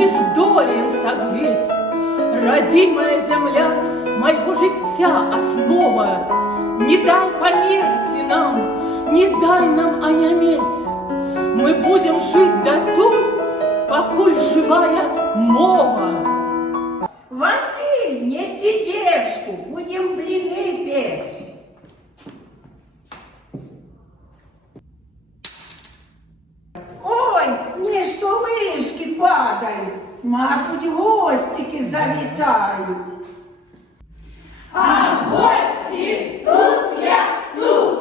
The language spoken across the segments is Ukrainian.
мы здолеем согреть. Родимая земля, моего життя основа, не дай померти нам, не дай нам онеметь. Мы будем жить дотуль, покуль живая мова. Василь, неси дежку, будем блины печь. Ой, не что лыжки падают, мабуть, гостики завітають. А гості тут як тут.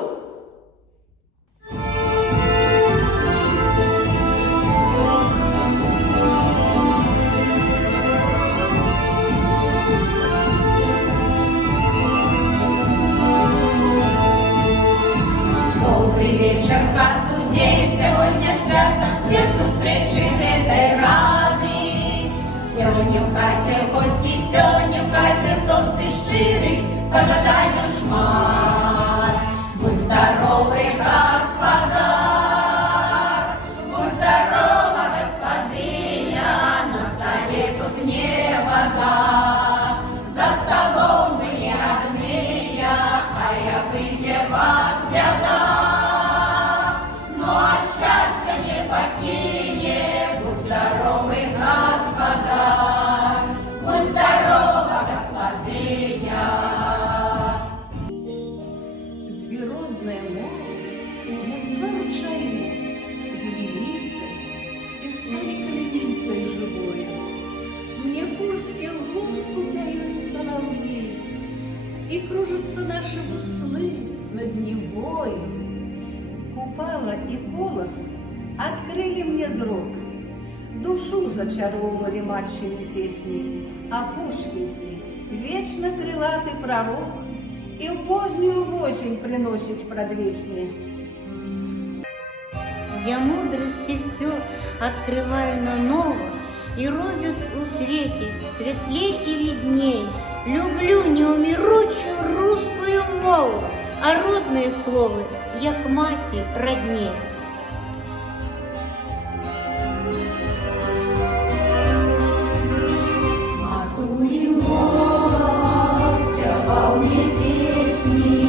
Добрий вечір, хату дій, сьогодні свято, всі зустрічі не ради. Сьогодні в хаті гості, сьогодні в хаті товстий щирий, пожаданню шмат. Будь здоровий, господар, будь здорова, господиня, на столі тут не вода, за столом ви не одні, хай обійде вас беда. Ну а счастье не покинет, будь здоровый, господа, будь здорова, господиня. Звіродне море, як два ручаї, злилися і стали креницей живою. Мне в Курске луску пяют соловьи, и кружатся наши буслы над Невою. Купала и голос открыли мне зрок, душу зачаровывали матчами песни, а Пушкинский, вечно крылатый пророк, и в позднюю осень приносит продвесни. Я мудрости все открываю на ново, и робит у свете светлей и видней. Люблю неумиручую русскую мову, а родные словы, як маті родней. Матулі голос співав мені пісні,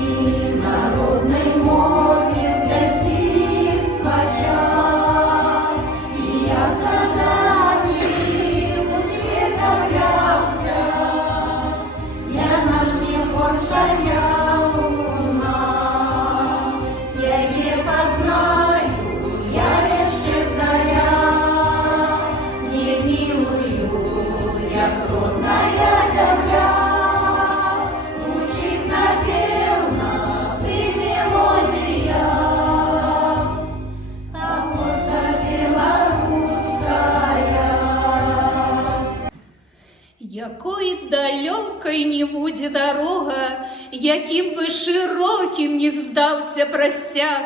народної мові для дійства час. І я задані усвідомлявся, я наш не горшая у нас. Я не познаю, я исчезная, не милую, як родная земля. Звучит напевно ты мелодия, а вот белорусская. Якой далекой не буде дорога, яким би широким не здався простяг,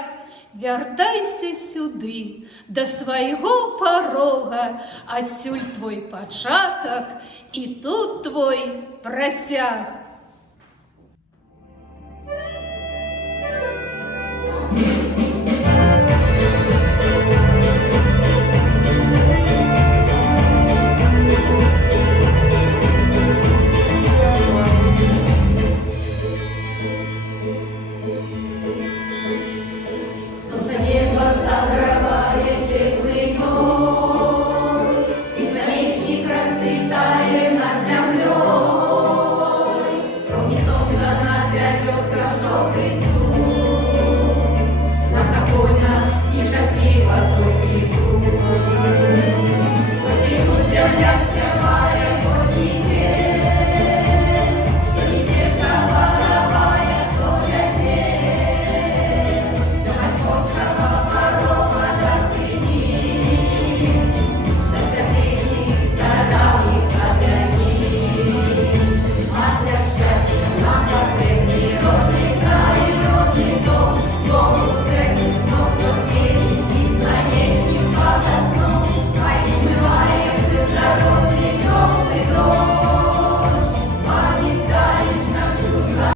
вертайся сюди, до свайго порога, отсюль твой початок, і тут твой протяг. Солнце небо загревает теплый мор, и заречник расцветает над землей. Кромки солнца над березком желтый цвет, нам так больно и счастливо только идут. Идут земля, спевая осень петь, что не снежно воровая тоже петь. До московского порога до границ, до святых старых каменниц. А для счастья нам потребно